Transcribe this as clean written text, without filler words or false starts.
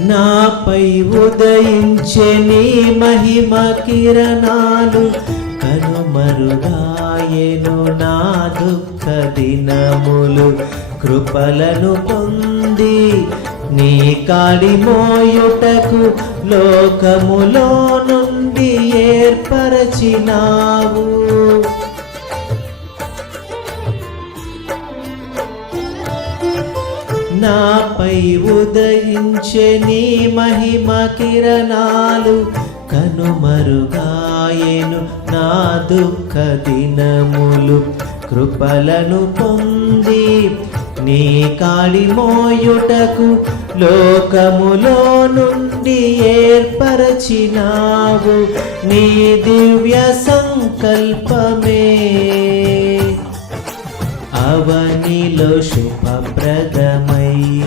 నాపై ఉదయించే నీ మహిమ కిరణాలు కనుమరుగాయెను నా దుఃఖ దినములు. కృపలను పొంది నీ కాడి మోయుటకు లోకములో నుండి ఏర్పరచినావు. నాపై ఉదయించే నీ మహిమ కిరణాలు కనుమరుగాయెను నా దుఃఖ దినములు. కృపలను పొంది నీ కాడి మోయుటకు లోకములో నుండి ఏర్పరచినావు. నీ దివ్య సంకల్పమే అవనిలో శుభప్రదమై